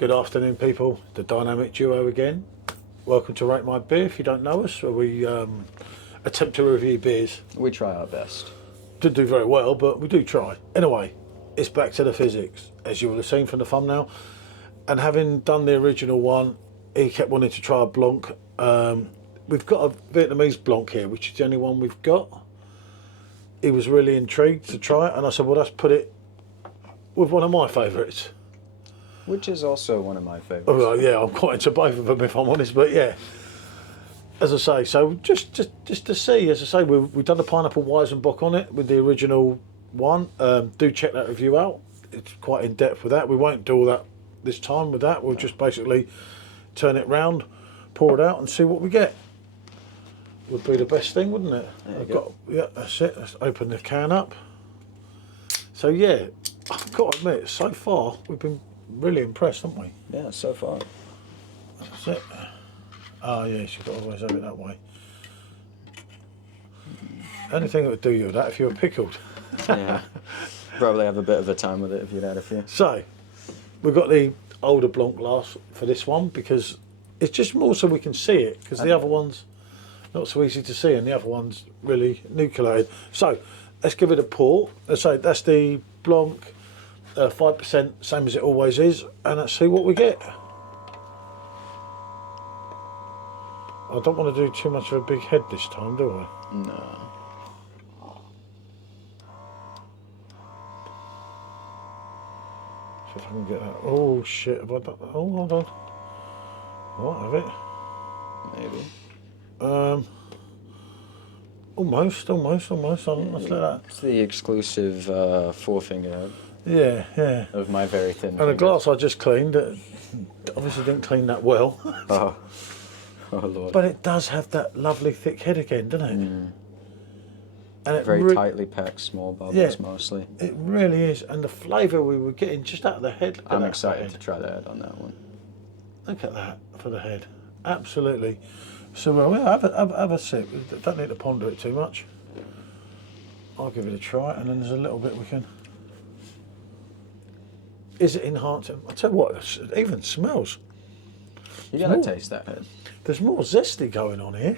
Good afternoon, people. The dynamic duo again. Welcome to Rate My Beer. If you don't know us, where we attempt to review beers. We try our best. Didn't do very well, but we do try. Anyway, it's back to the Fizzics, as you will have seen from the thumbnail. And having done the original one, he kept wanting to try a Blanc. We've got a Vietnamese Blanc here, which is the only one we've got. He was really intrigued to try it, and I said, well, let's put it with one of my favourites. Which is also one of my favourites. Oh, yeah, I'm quite into both of them, if I'm honest, but yeah. As I say, so just to see, as I say, we've done the pineapple Weizenbock on it with the original one. Do check that review out. It's quite in depth with that. We won't do all that this time with that. We'll just basically turn it round, pour it out, and see what we get. Would be the best thing, wouldn't it? Yeah, that's it. Let's open the can up. So yeah, I've got to admit, so far we've been really impressed, haven't we? Yeah, so far. That's it. Oh yes, you've got to always have it that way. Only thing that would do you with that if you were pickled. Yeah. Probably have a bit of a time with it if you'd had a few. So, we've got the older Blanc glass for this one because it's just more so we can see it, because the other one's not so easy to see and the other one's really nucleated. So, let's give it a pour. Let's say that's the Blanc 5%, same as it always is, and let's see what we get. I don't want to do too much of a big head this time, do I? No. See if I can get that. Oh shit, have I done? Oh, hold on. What, have it? Maybe. Almost. Let's let that. It's the exclusive forefinger Yeah. of my very thin And the fingers. glass I just cleaned, obviously didn't clean that well. Oh Lord. But it does have that lovely thick head again, doesn't it? And it Very tightly packed, small bubbles mostly. It really is. And the flavour we were getting just out of the head. I'm excited to try the head on that one. Look at that for the head. Absolutely. So well, have a sip. Don't need to ponder it too much. I'll give it a try, and then there's a little bit we can. Is it enhancing? I tell you what, it even smells. You gotta taste that head. There's more zesty going on here.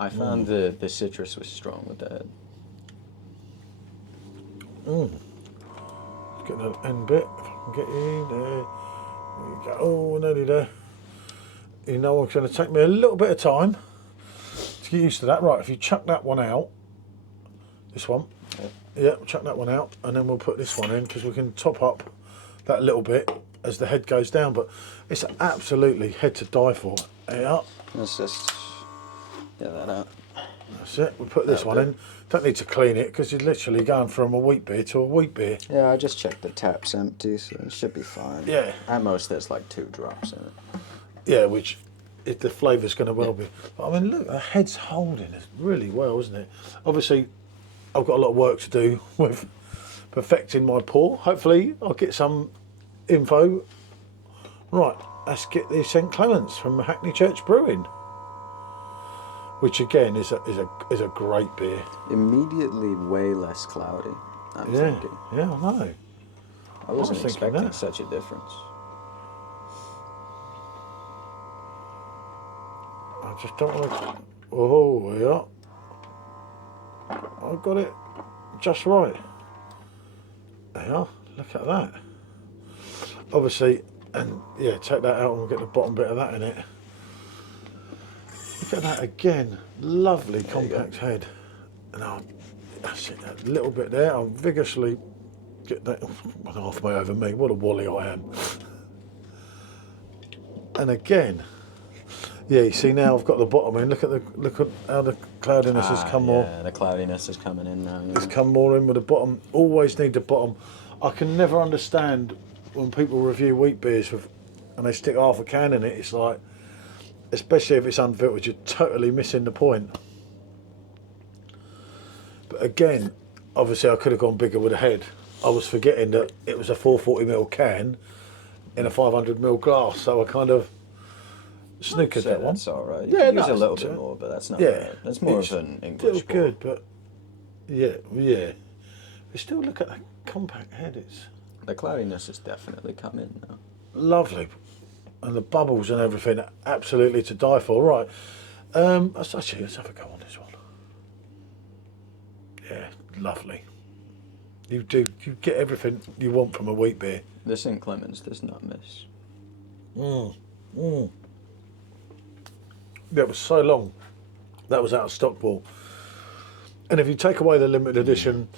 I found the citrus was strong with the head. Let's get the end bit. If I can get you in there. There you go. Oh, nearly there. You know, it's going to take me a little bit of time to get used to that. Right, if you chuck that one out, this one, yeah, we'll chuck that one out, and then we'll put this one in because we can top up that little bit as the head goes down. But it's absolutely head to die for. Yeah. Let's just get that out. That's it. We'll put this one in. Don't need to clean it because you're literally going from a wheat beer to a wheat beer. Yeah, I just checked the tap's empty, so it should be fine. Yeah. At most, there's like 2 drops in it. Yeah, which the flavour's going to well be. But I mean, look, the head's holding it really well, isn't it? Obviously, I've got a lot of work to do with perfecting my pour. Hopefully, I'll get some info. Right, let's get the St Clements from Hackney Church Brewing, which again is a great beer. Immediately way less cloudy, I'm thinking. Yeah, I know. I wasn't thinking expecting that. such a difference. I just don't want to. Oh, yeah. I've got it just right. There you are. Look at that. Obviously, and yeah, take that out and we'll get the bottom bit of that in it. Look at that again. Lovely compact head. And that's it, that little bit there. I'll vigorously get that halfway over me. What a wally I am. And again, yeah, you see now I've got the bottom in. Look at how the cloudiness has come more. Yeah, the cloudiness is coming in now. Yeah. It's come more in with the bottom. Always need the bottom. I can never understand when people review wheat beers and they stick half a can in it. It's like, especially if it's unfiltered, you're totally missing the point. But again, obviously I could have gone bigger with the head. I was forgetting that it was a 440ml can in a 500ml glass, so I kind of snookered that one. That's all right. Yeah, use a little bit more, but that's not bad. That's more of an English still good, but yeah. You still look at that compact head, it's The cloudiness has definitely come in now. lovely. And the bubbles and everything, absolutely to die for. Right, actually, let's have a go on this one. Yeah, lovely. You get everything you want from a wheat beer. This in Clements does not miss. That was so long. That was out of stock, Paul. And if you take away the limited edition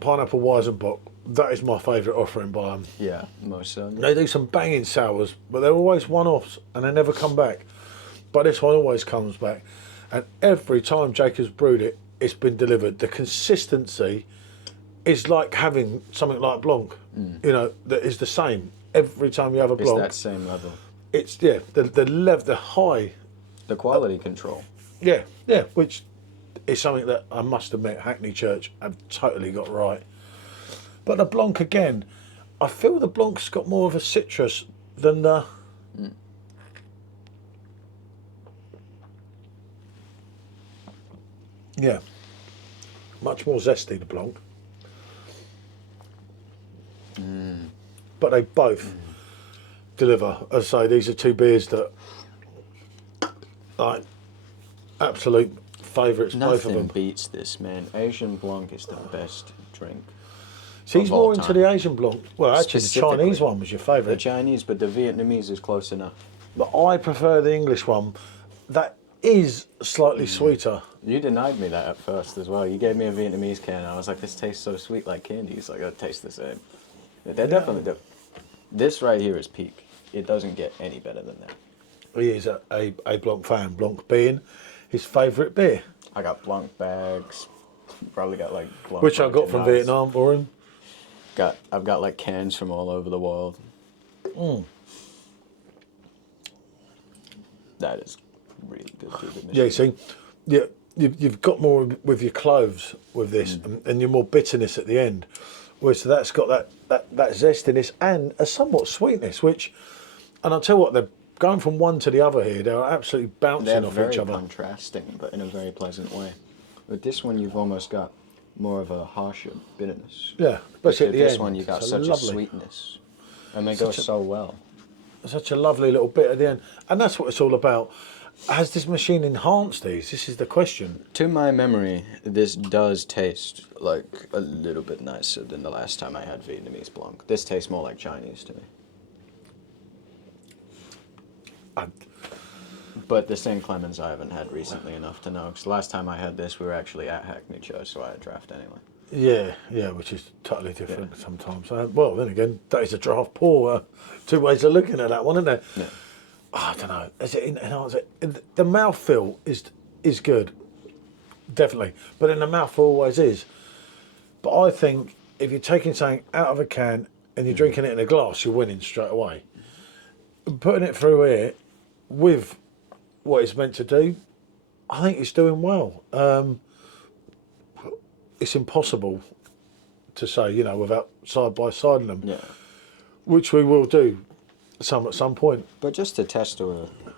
pineapple Weizenbock, that is my favourite offering by them. Yeah, most certainly. They do some banging sours, but they're always one-offs and they never come back. But this one always comes back. And every time Jacob's brewed it, it's been delivered. The consistency is like having something like Blanc, you know, that is the same. Every time you have a Blanc. It's that same level. It's, the high. The quality control. Yeah, which is something that I must admit Hackney Church have totally got right. But the Blanc again, I feel the Blanc's got more of a citrus than the... Yeah, much more zesty, the Blanc. But they both deliver. As I say, these are two beers that, like, absolute favourites, both of them. Nothing beats this, man. Asian Blanc is the best drink. So he's of all more into time. the Asian Blanc. Well, actually, the Specifically. Chinese one was your The favourite. Chinese, but the Vietnamese is close enough. But I prefer the English one. That is slightly sweeter. You denied me that at first as well. You gave me a Vietnamese can, and I was like, this tastes so sweet like candy. He's like, it tastes the same. They're definitely different. This right here is peak. It doesn't get any better than that. He is a Blanc fan. Blanc being his favourite beer, I got Blanc bags. Probably got like Blanc which I got from merchandise. Vietnam for him. I've got like cans from all over the world. That is really good through the Yeah, machine. see, yeah, you've got more with your cloves with this, and you're more bitterness at the end. Whereas that's got that zestiness and a somewhat sweetness, which, and I'll tell you what, they're going from one to the other here. They're absolutely bouncing They're off very each other. contrasting, but in a very pleasant way. With this one, you've almost got more of a harsher bitterness. Yeah, especially at With the this end. one, you got It's such a lovely, sweetness, and they go so well. such a lovely little bit at the end, and that's what it's all about. Has this machine enhanced these? This is the question. To my memory, this does taste like a little bit nicer than the last time I had Vietnamese Blanc. This tastes more like Chinese to me. But the St. Clements I haven't had recently enough to know, because last time I had this, we were actually at Hackney Church, so I had draft anyway. Yeah, which is totally different sometimes. Well, then again, that is a draft pour. Two ways of looking at that one, isn't there? Yeah. I don't know. Is it enhanced? The mouthfeel is good, definitely. But then the mouthfeel always is. But I think if you're taking something out of a can and you're drinking it in a glass, you're winning straight away. Putting it through here with what it's meant to do, I think it's doing well. It's impossible to say, you know, without side by siding them, Yeah. which we will do at some point. But just to test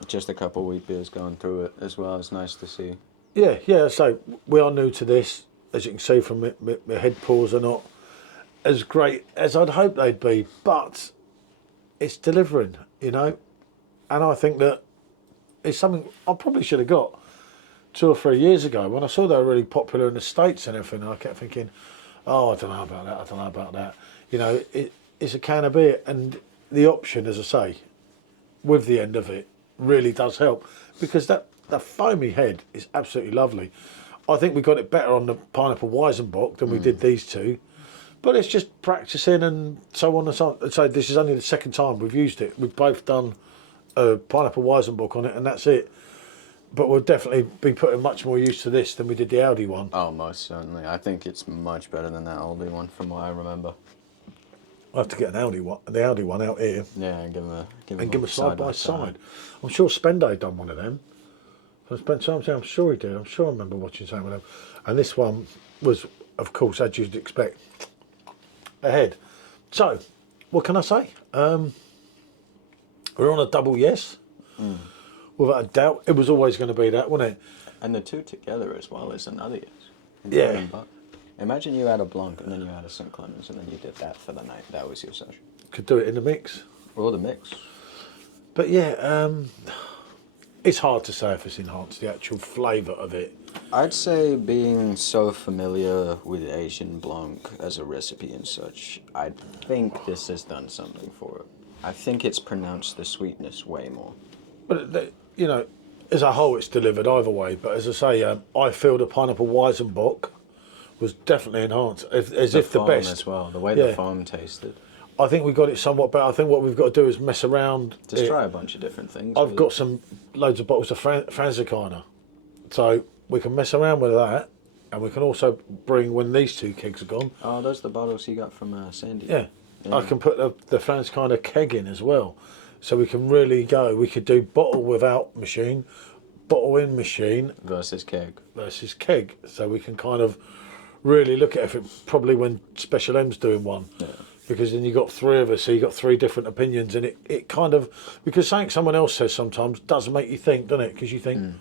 just a couple wheat beers going through it as well, it's nice to see. Yeah. So we are new to this, as you can see from my head pulls are not as great as I'd hope they'd be, but it's delivering, you know. And I think that it's something I probably should have got 2 or 3 years ago when I saw they were really popular in the States and everything. And I kept thinking, oh, I don't know about that. You know, it's a can of beer, and the option, as I say, with the end of it, really does help, because that foamy head is absolutely lovely. I think we got it better on the pineapple Weizenbock than we did these two, but it's just practicing and so on and so on. So this is only the second time we've used it. We've both done a pineapple Weizenbock on it, and that's it. But we'll definitely be putting much more use to this than we did the Aldi one. Oh, most certainly. I think it's much better than that Aldi one from what I remember. I'll have to get the Aldi one out here. Yeah, and give them Give them side by side. I'm sure Spendo done one of them. I'm sure he did. I'm sure I remember watching something with them. And this one was, of course, as you'd expect, ahead. So, what can I say? We're on a double yes. Without a doubt. It was always going to be that, wasn't it? And the two together as well is another yes. Yeah. Imagine you had a Blanc and then you had a St. Clements and then you did that for the night. That was your session. Could do it in the mix. Or the mix. But yeah, it's hard to say if it's enhanced the actual flavour of it. I'd say being so familiar with Asian Blanc as a recipe and such, I think this has done something for it. I think it's pronounced the sweetness way more. But, you know, as a whole, it's delivered either way. But as I say, I feel the pineapple Weizenbock was definitely enhanced, as if the best. as well, the way the farm tasted. I think we got it somewhat better. I think what we've got to do is mess around. Just try a bunch of different things. I've got loads of bottles of Franzicana. So we can mess around with that. And we can also bring, when these 2 kegs are gone. Oh, those are the bottles you got from Sandy. Yeah. I can put the Franzicana keg in as well. So we can really go. We could do bottle without machine, bottle in machine. Versus keg. Versus keg. So we can kind of really look at it probably when Special M's doing one. Yeah. Because then you've got 3 of us, so you've got 3 different opinions. And it kind of, because something someone else says sometimes does make you think, doesn't it? Because you think,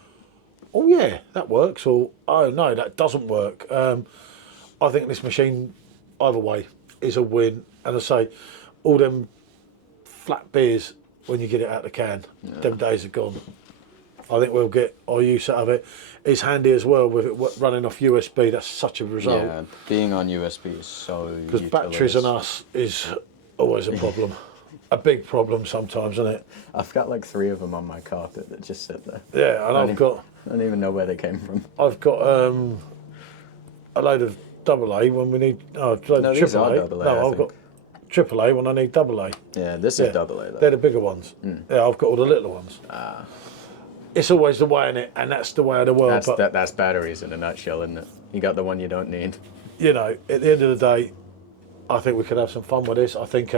oh yeah, that works. Or, oh no, that doesn't work. I think this machine, either way, is a win. And I say, all them flat beers, when you get it out of the can, them days are gone. I think we'll get our use out of it. It's handy as well with it running off USB. That's such a result. Yeah, being on USB is so because batteries on us is always a problem. A big problem sometimes, isn't it? I've got like 3 of them on my carpet that just sit there. Yeah, and I don't even know where they came from. I've got a load of AA when we need. Oh, no, these are AA. No, I've got AAA when I need AA. Yeah, this is AA though. They're the bigger ones. Yeah, I've got all the little ones. It's always the way in it, and that's the way of the world. That's batteries in a nutshell, isn't it? You got the one you don't need. You know, at the end of the day, I think we could have some fun with this. I think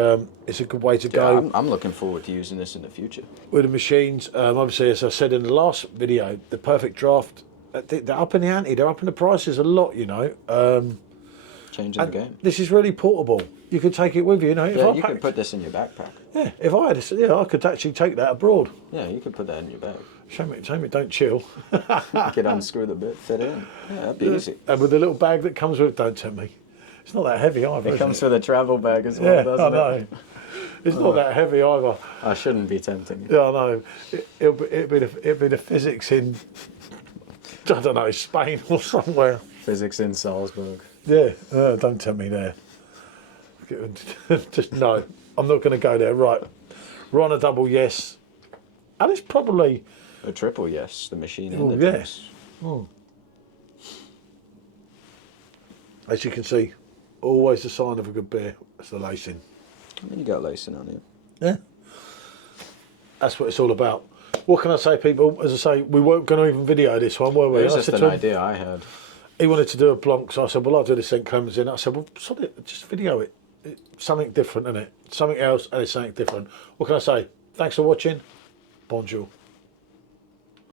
it's a good way to go. I'm looking forward to using this in the future. With the machines, obviously, as I said in the last video, the Perfectdraft, they're up in the ante. They're up in the prices a lot, you know. Changing the game. This is really portable. You could take it with you, you know. Yeah, you could put this in your backpack. Yeah, if I had this, I could actually take that abroad. Yeah, you could put that in your bag. Shame it don't chill. You could unscrew the bit, fit it in. Yeah, that'd be easy. And with the little bag that comes with it, don't tempt me. It's not that heavy either. It comes with a travel bag as well, doesn't it? I know. It's not that heavy either. I shouldn't be tempting you. Yeah, I know. It'd be the Fizzics in, I don't know, Spain or somewhere. Fizzics in Salzburg. Yeah, don't tempt me there. Just no, I'm not going to go there. Right, we're on a double yes. And it's probably a triple yes, the machine and the yes. As you can see, always a sign of a good beer. It's the lacing. I mean, you got lacing on here. Yeah. That's what it's all about. What can I say, people? As I say, we weren't going to even video this one, were we? It was just an idea I had. He wanted to do a Blanc, so I said, well, I'll do the St. Clements in. I said, well, just video it. It's something different, isn't it? Something else, and it's something different. What can I say? Thanks for watching. Bonjour.